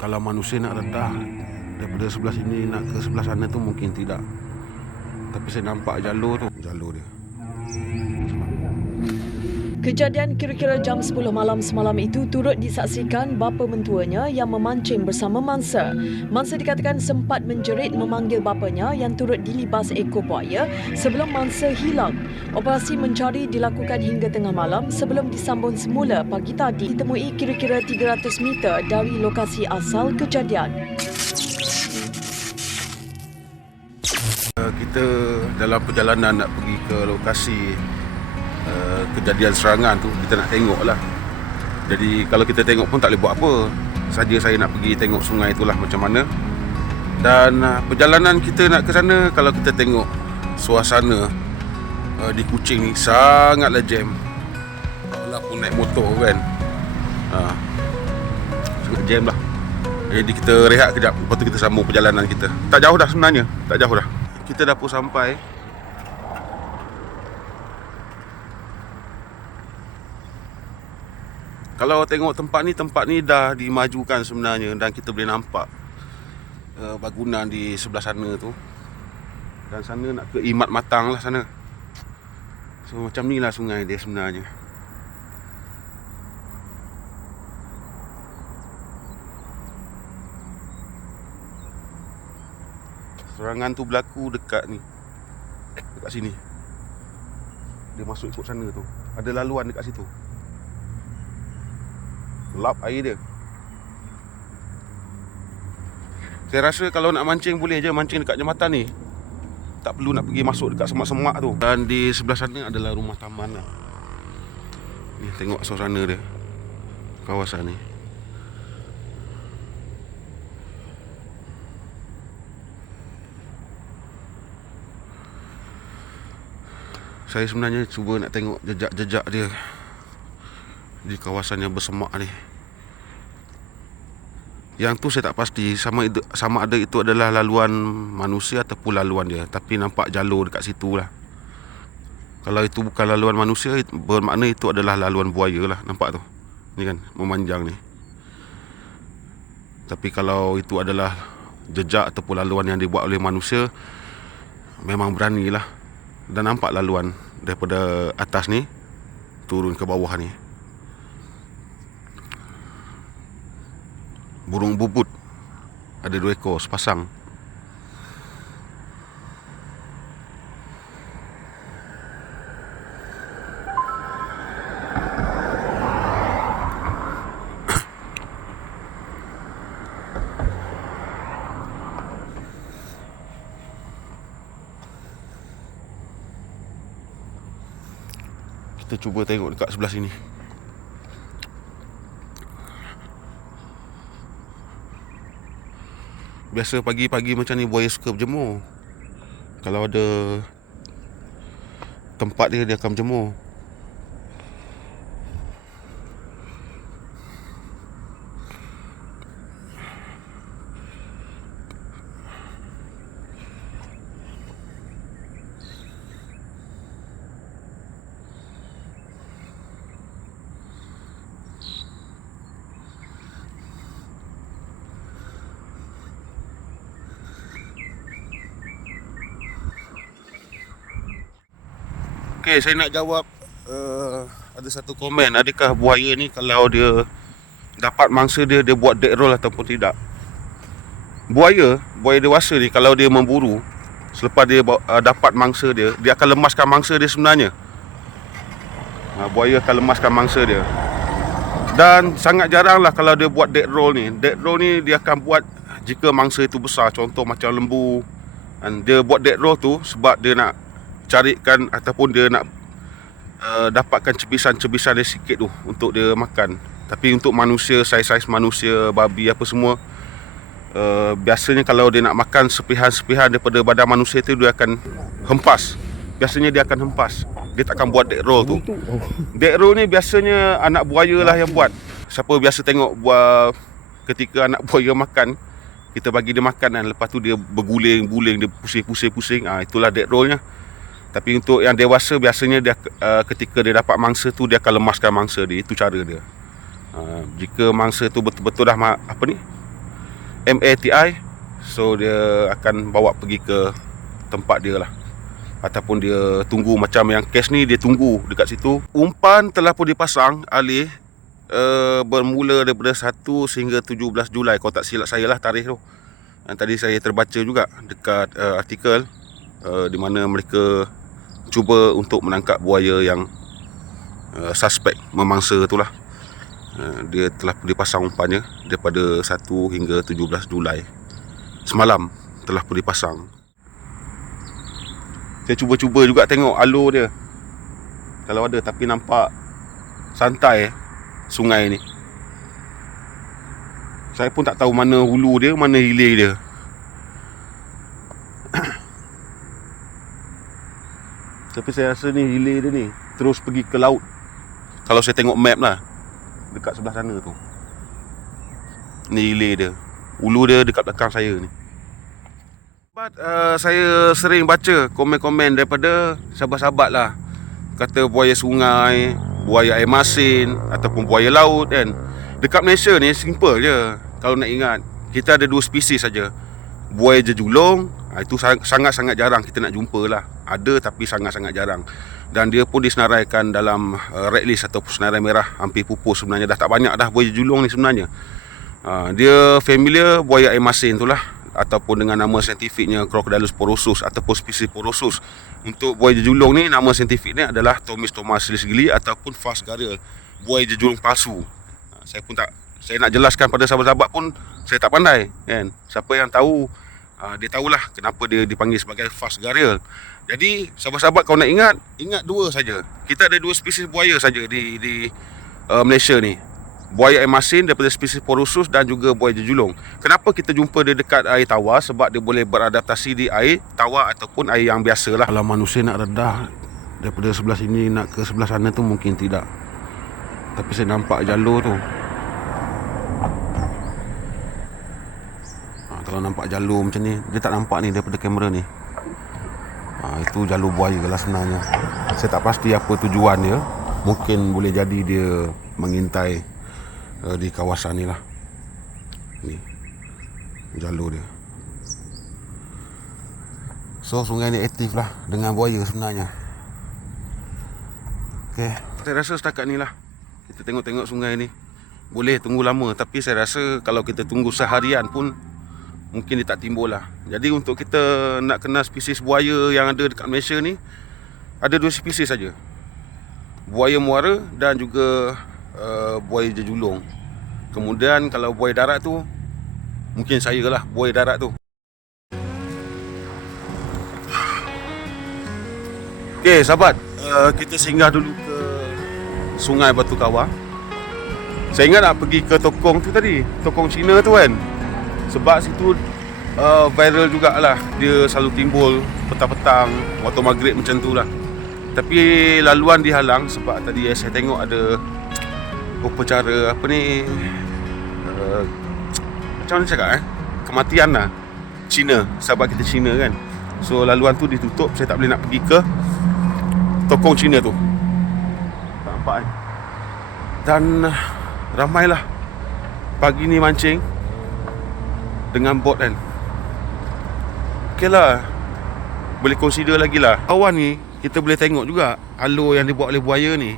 kalau manusia nak redah daripada sebelah sini nak ke sebelah sana tu mungkin tidak. Tapi saya nampak jalur tu, jalur dia. Kejadian kira-kira jam 10 malam semalam itu turut disaksikan bapa mentuanya yang memancing bersama mangsa. Mangsa dikatakan sempat menjerit memanggil bapanya yang turut dilibas ekor buaya sebelum mangsa hilang. Operasi mencari dilakukan hingga tengah malam sebelum disambung semula pagi tadi ditemui kira-kira 300 meter dari lokasi asal kejadian. Uh, kita dalam perjalanan nak pergi ke lokasi uh, kejadian serangan tu kita nak tengok lah jadi kalau kita tengok pun tak boleh buat apa. Saja saya nak pergi tengok sungai itulah macam mana. Dan uh, perjalanan kita nak ke sana kalau kita tengok suasana uh, di Kuching ni sangatlah jam. Walaupun naik motor kan uh, sangat jam lah. Jadi kita rehat kejap. Lepas tu kita sambung perjalanan kita. Tak jauh dah sebenarnya. Tak jauh dah. Kita dah pun sampai Kalau tengok tempat ni Tempat ni dah dimajukan sebenarnya Dan kita boleh nampak uh, Bangunan di sebelah sana tu. Dan sana nak ke Imat Matang lah sana. So macam ni lah sungai dia sebenarnya. Serangan tu berlaku dekat ni. Dekat sini. Dia masuk ikut sana tu. Ada laluan dekat situ Lap air dia. Saya rasa kalau nak mancing boleh je Mancing dekat jambatan ni. Tak perlu nak pergi masuk dekat semak-semak tu. Dan di sebelah sana adalah rumah taman lah. Ni tengok suasana dia. Kawasan ni. Saya sebenarnya cuba nak tengok jejak-jejak dia Di kawasan yang bersemak ni. Yang tu saya tak pasti. Sama, itu, sama ada itu adalah laluan manusia ataupun laluan dia. Tapi nampak jalur dekat situ lah. Kalau itu bukan laluan manusia Bermakna itu adalah laluan buaya lah. Nampak tu? Ni kan memanjang ni. Tapi kalau itu adalah jejak ataupun laluan yang dibuat oleh manusia Memang beranilah dan nampak laluan daripada atas ni turun ke bawah ni burung bubut. Ada dua ekor sepasang. Kita cuba tengok dekat sebelah sini Biasa pagi-pagi macam ni buaya suka berjemur. Kalau ada Tempat dia dia akan berjemur Okey, saya nak jawab uh, ada satu komen. Adakah buaya ni kalau dia dapat mangsa dia dia buat dead roll ataupun tidak? Buaya, buaya dewasa ni kalau dia memburu selepas dia uh, dapat mangsa dia, dia akan lemaskan mangsa dia sebenarnya. Uh, buaya akan lemaskan mangsa dia. Dan sangat jaranglah kalau dia buat dead roll ni. Dead roll ni dia akan buat jika mangsa itu besar, contoh macam lembu. Dan dia buat dead roll tu sebab dia nak carikan ataupun dia nak uh, dapatkan cebisan-cebisan dia sikit tu untuk dia makan. Tapi untuk manusia, saiz-saiz manusia, babi apa semua uh, biasanya kalau dia nak makan sepihan-sepihan daripada badan manusia tu dia akan hempas. Biasanya dia akan hempas. Dia takkan buat dead roll tu. Dead roll ni biasanya anak buaya lah yang buat. Siapa biasa tengok buah ketika anak buaya makan kita bagi dia makan dan lepas tu dia berguling-guling dia pusing-pusing-pusing ah itulah dead rollnya tapi untuk yang dewasa biasanya dia uh, ketika dia dapat mangsa tu dia akan lemaskan mangsa dia. Itu cara dia. Uh, jika mangsa tu betul-betul dah ma- apa ni? MATI so dia akan bawa pergi ke tempat dia lah ataupun dia tunggu macam yang kes ni dia tunggu dekat situ umpan telah pun dipasang alih uh, bermula daripada 1 sehingga 17 Julai kalau tak silap saya lah tarikh tu yang tadi saya terbaca juga dekat uh, artikel uh, di mana mereka cuba untuk menangkap buaya yang uh, suspek memangsa tu lah uh, dia telah dipasang umpannya daripada 1 hingga 17 Julai. Semalam telah pun dipasang. Saya cuba-cuba juga tengok alur dia. Kalau ada tapi nampak santai eh, sungai ni. Saya pun tak tahu mana hulu dia mana hilir dia tapi saya rasa ni hilir dia ni terus pergi ke laut. Kalau saya tengok map lah dekat sebelah sana tu. Ni hilir dia. Hulu dia dekat belakang saya ni. But, uh, saya sering baca komen-komen daripada sahabat-sahabat lah. Kata buaya sungai buaya air masin ataupun buaya laut kan. Dekat Malaysia ni simple je. Kalau nak ingat kita ada dua spesies saja. Buaya jejulung ah, itu sang- sangat-sangat jarang kita nak jumpa lah. Ada tapi sangat-sangat jarang. Dan dia pun disenaraikan dalam uh, red list ataupun senarai merah. Hampir pupus sebenarnya. Dah tak banyak dah buaya jejulung ni sebenarnya. Uh, dia familiar buaya air masin tu lah. Ataupun dengan nama saintifiknya Crocodylus porosus ataupun spesies porosus. Untuk buaya jejulung ni nama saintifiknya adalah Thomis thomas lisgili ataupun Fast gharial buaya jejulung palsu. Ha, saya pun tak saya nak jelaskan pada sahabat-sahabat pun saya tak pandai kan? Siapa yang tahu uh, dia tahulah kenapa dia dipanggil sebagai Fast gharial jadi sahabat-sahabat kalau nak ingat ingat dua saja kita ada dua spesies buaya saja di di uh, Malaysia ni buaya air masin daripada spesies porosus dan juga buaya jejulung. Kenapa kita jumpa dia dekat air tawar? Sebab dia boleh beradaptasi di air tawar ataupun air yang biasa lah. Kalau manusia nak redah daripada sebelah sini nak ke sebelah sana tu mungkin tidak. Tapi saya nampak jalur tu. Kalau nampak jalur macam ni, dia tak nampak ni daripada kamera ni. Ha, itu jalur buaya lah sebenarnya. Saya tak pasti apa tujuan dia. Mungkin boleh jadi dia mengintai uh, di kawasan ni lah ni jalur dia so sungai ni aktif lah dengan buaya sebenarnya ok saya rasa setakat ni lah kita tengok-tengok sungai ni boleh tunggu lama tapi saya rasa kalau kita tunggu seharian pun mungkin dia tak timbul lah jadi untuk kita nak kenal spesies buaya yang ada dekat Malaysia ni ada dua spesies saja buaya muara dan juga uh, buaya jejulung. Kemudian kalau buaya darat tu mungkin saya lah buaya darat tu. Okey, sahabat, uh, kita singgah dulu ke Sungai Batu Kawah. Saya ingat nak pergi ke Tokong tu tadi, Tokong Cina tu kan. Sebab situ uh, viral jugalah. Dia selalu timbul petang-petang waktu maghrib macam tu lah. Tapi laluan dihalang sebab tadi saya tengok ada upacara apa ni uh, macam mana cakap eh? Kematian lah. Cina sahabat kita Cina kan. So laluan tu ditutup. Saya tak boleh nak pergi ke tokong Cina tu. Tak nampak kan dan ramailah. Pagi ni mancing dengan bot kan. Ok lah. Boleh consider lagi lah. Awan ni kita boleh tengok juga alur yang dibuat oleh buaya ni.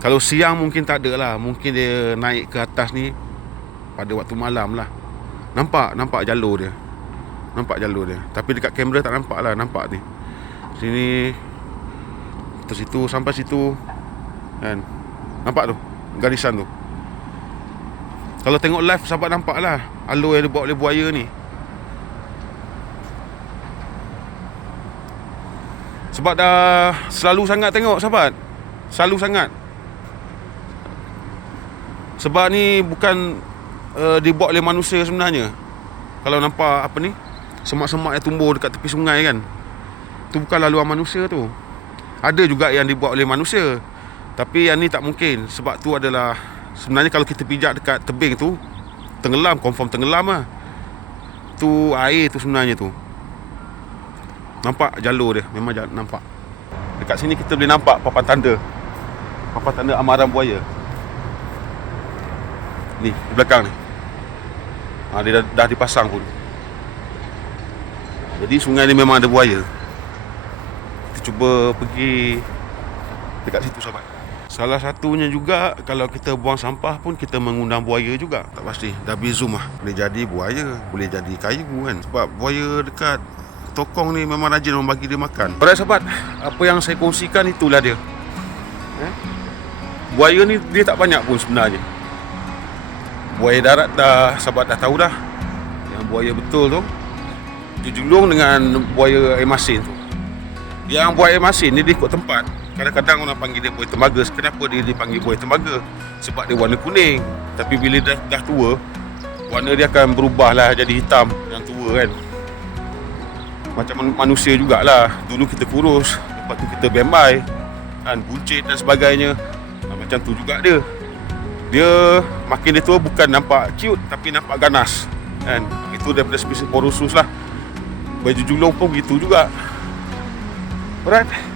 Kalau siang mungkin tak ada lah. Mungkin dia naik ke atas ni pada waktu malam lah. Nampak nampak jalur dia. Nampak jalur dia. Tapi dekat kamera tak nampak lah nampak ni. Sini ke situ sampai situ. Kan? Nampak tu? Garisan tu kalau tengok live sahabat nampak lah alur yang dibuat oleh buaya ni. Sebab dah selalu sangat tengok sahabat. Selalu sangat. Sebab ni bukan uh, dibuat oleh manusia sebenarnya. Kalau nampak apa ni Semak-semak yang tumbuh dekat tepi sungai kan Tu bukan laluan manusia tu. Ada juga yang dibuat oleh manusia Tapi yang ni tak mungkin Sebab tu adalah Sebenarnya kalau kita pijak dekat tebing tu Tenggelam, confirm tenggelam lah. Tu air tu sebenarnya tu. Nampak jalur dia? Memang jal- nampak. Dekat sini kita boleh nampak papan tanda. Papan tanda amaran buaya. Ni di belakang ni. Ha, Dia dah, dah dipasang pun. Jadi sungai ni memang ada buaya. Kita cuba pergi Dekat situ sahabat Salah satunya juga Kalau kita buang sampah pun Kita mengundang buaya juga. Tak pasti Dah habis zoom lah. Boleh jadi buaya Boleh jadi kayu kan. Sebab buaya dekat Tokong ni memang rajin orang bagi dia makan. Alright sahabat Apa yang saya kongsikan itulah dia. Eh? Buaya ni dia tak banyak pun sebenarnya. Buaya darat dah Sahabat dah tahu dah. Yang buaya betul tu Jujulung dengan buaya air masin tu. Yang buaya air masin ni dia ikut tempat Kadang-kadang orang panggil dia buaya tembaga. Kenapa dia dipanggil buaya tembaga? Sebab dia warna kuning. Tapi bila dah, dah tua Warna dia akan berubah lah jadi hitam Yang tua kan. Macam man- manusia jugalah. Dulu kita kurus Lepas tu kita bembai kan, Buncit dan sebagainya. Ha, Macam tu juga dia. Dia makin dia tua bukan nampak cute Tapi nampak ganas kan? Itu daripada spesies Porosus lah. Baju julung pun begitu juga. Alright